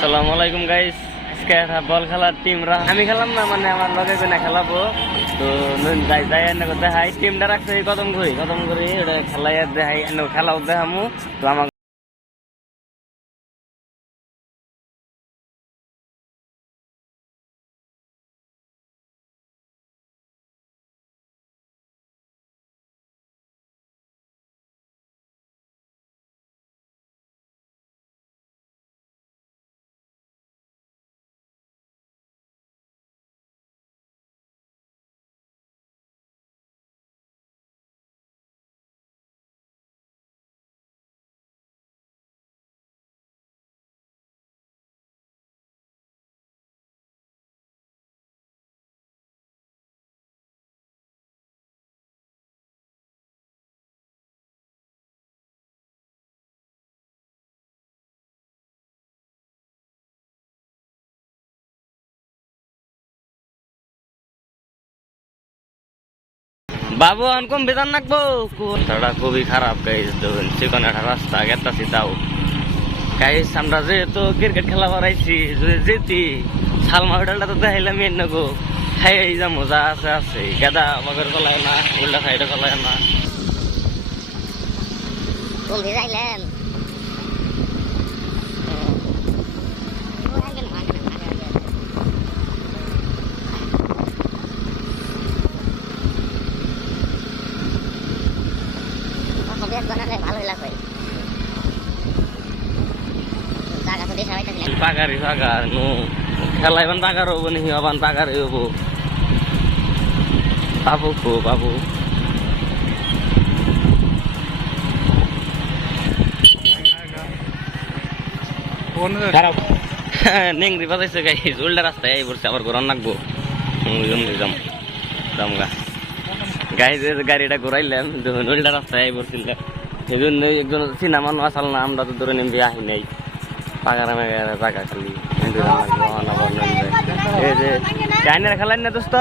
আসসালামু আলাইকুম গাইস আজকে বল খেলার টিমরা আমি খেলাম না মানে আমার লগে কোনে খেলাবো। তো যাই যাই এনে দেখাই। টিমটা রাখছে কদম ঘুরি কদম ঘুরি ওটা খেলাই দেখাই এনে খেলাও দেখামু। তো আমার বাবু অনকম বেদান নাকবো? রাস্তাটা খুবই খারাপ গাইজ দেখুন চিকন একটা রাস্তা গেতাছি তাও। গাইজ আমরা যেহেতু ক্রিকেট খেলা বাড়াইছি যদি যেতি সালমা হোটেলটা তো দেখাইলাম এর নগো। খাই এই যা মজা আছে আছে। গাদা মগর কলায় না উল্টা সাইডে কলায় না। দিয়ে যাইলেন ভালোই লাগবে। পাকারি পাকার নু। খেলা এবার পাকার হব নি, আবার পাকার হব। বাবু কো বাবু নেংরি বাজাইছে গাই উল্টা রাস্তায় এই বলছে আবার ঘোরান লাগবো। যাম যাম গা গাই যে গাড়িটা ঘুরাইলাম উল্টা রাস্তায় এই বলছিল সেই জন্য একজন সিনেমা মানুষ আসল না আমরা তো ধরে নেমে আহি নাই। পাকারা মেগারা জায়গা খালি। এই যে চাইনার খেলেন না দোস্ত?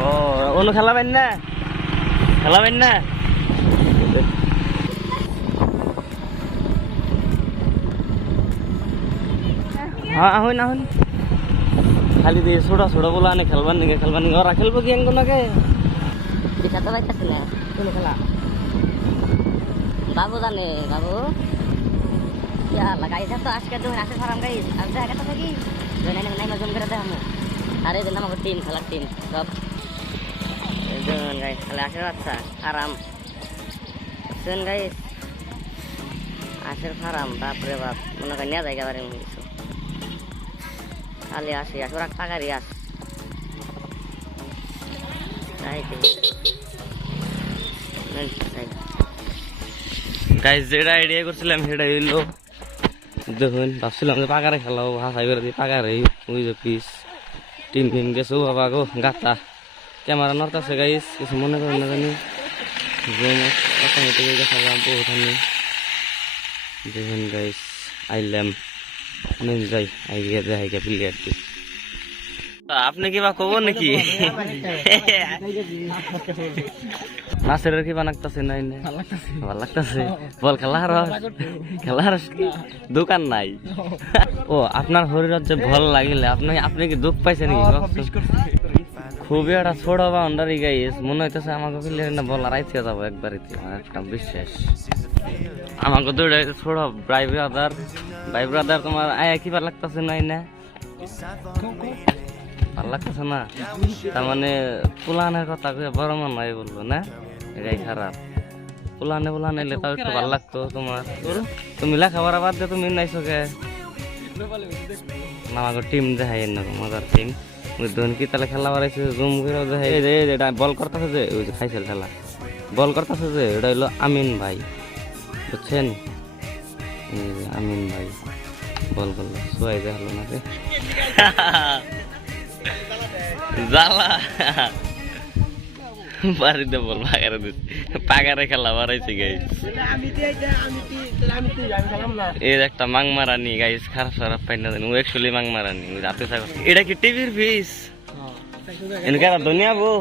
ও, অনু খেলাবেন না? খেলাবেন না? হ্যাঁ হই না হই খালি দিয়ে ছোটা ছোটা বলা আনে খেলবার নিগে খেলবার নিগে ওরা খেলব কি এঙ্গো নাকি পিঠা তো পাইতেছিল কোন খেলা বাবু জানে বাবু লাগাইছে তো আজকে দুই আসে ফারাম গাই আর দেখা তো থাকি নাই নাই নাই জম করে দেখামু আরে দিন আমাকে টিম খেলার টিম সব দেখুন গাই খালি আসে বাচ্চা আরাম শুন গাই আসের ফারাম বাপরে বাপ মনে করেন নিয়ে যায় একেবারে কিছু খালি আসি আসে ওরা টাকারই আস গাইজ যেটা আইডিয়া করছিলাম সেটা হইল দেখুন ভাবছিলাম যে পাকারে খেলাও হাসাই করে দিই পাকারে ওই যে পিস টিম ফিম গেছো বাবা গো গাতা। ক্যামেরা নড়তাছে গাইস কিছু মনে করেন না জানি। অটোমেটিক দেখালাম বহুত আমি দেখুন গাইস আইলাম। নেন যাই আই গিয়ে দেখাই গিয়ে প্লেয়ারটি আপনি কিবা কব নাকি? নাসেরের কিবা নাকতাছে নাই না ভালো লাগতাছে। বল খেলা আর খেলা আর দোকান নাই। ও। আপনার শরীরত যে ভালো লাগিলে আপনি আপনি কি দুঃখ পাইছে নাকি? খুবই একটা ছোট বাউন্ডারি গাইস মনে হইতেছে আমাকে প্লেয়ার না বল আড়াইতে যাব একবারিতে আমার একটা বিশ্বাস। আমাকে এটা ছোট ভাই ব্রাদার ভাই ব্রাদার তোমার আয়া কি ভালো লাগতেছে নাই না ভালো লাগতেছে না? তার মানে পুলানের কথা বড় মন বলল না? এটাই খারাপ। পুলানে পুলানে এলে তাও একটু ভালো লাগতো তোমার। তুমি লেখাপড়া বাদ দিয়ে তুমি নাইছো কে? আমাকে টিম দেখাই না মজার টিম ধন কি তাহলে খেলা বাড়াইছে জুম করে দেখাই। এই যে এটা বল করতেছে যে ওই যে খাইছিল খেলা। বল করতেছে যে এটা হইল আমিন ভাই। বুঝছেন? আমিন ভাই। বল করল সোয়াই দেখাল না জ্বালা। বাড়িতে বল, পাগারে দিস। পাগারে খেলা, বাড়াইছে গাইস এর একটা মাং মারানি গাইস খারাপ খারাপ, পাই না ও অ্যাকচুয়ালি মাং মারানি রাতে থাকো এটা কি টিভির পিস এনকার দুনিয়া বো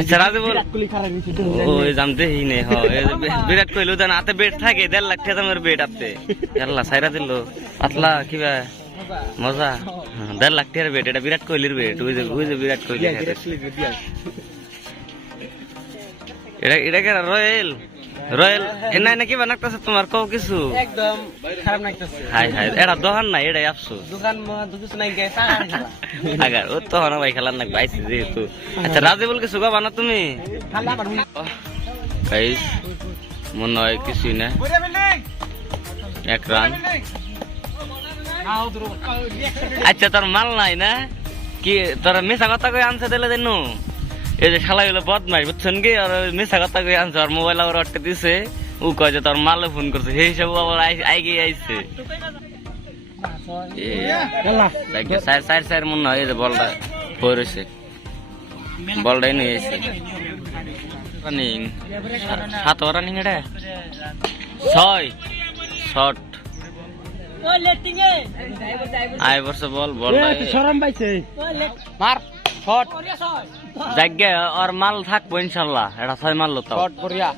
আচ্ছা হয়েছে তো ওই জানতে হি নে, হ বিরাট কোহলি দেন বেট থাকে, দেড় লাখ টাকা দামের বেট আপতে আল্লাহ সাইরা দিল। পাতলা কিবা মজা। হ্যাঁ, দেড় লাখ টাকার বেট এটা বিরাট কোহলির বেট ওই যে ওই যে বিরাট কোহলি এটা এটা কে রয়েল রয়েল এনা এনা কিবা নাকতেছে তোমার? কও কিছু। একদম খারাপ লাগতেছে হাই হাই এটা দোকান নাই এটাই আফসোস। দোকান দুটো নাই গে আগার ও তো হন ভাই খেলার নাক বাইছে যেহেতু। আচ্ছা রাজীবুল কিছু গাবা না তুমি? গাইস মনে হয় কিছুই না। এক রান আচ্ছা তোর মাল নাই না? কি, তোর মিশা কথা কই আনছে দিলে দেন? এই যে শালা হইল বদমাই বুঝছেন কি? আর মিশা কথা কই আনছে, আর মোবাইল আবার অটকে দিছে। ও কয় যে তোর মালে ফোন করছে, সেই হিসাবে আবার আই- আই গিয়ে আইছে সাইড সাইড সাইড মনে হয় এই যে বলটা পড়েছে বলটাই নিয়ে এসে রানিং সাত রানিং এটা? ছয়। শট। আই বর্ষ বল বল সরম পাইছে? মার শট। জাগে ওর মাল থাকব ইনশাল্লাহ। এটা ছয় মারলো তো। শট বড়িয়া।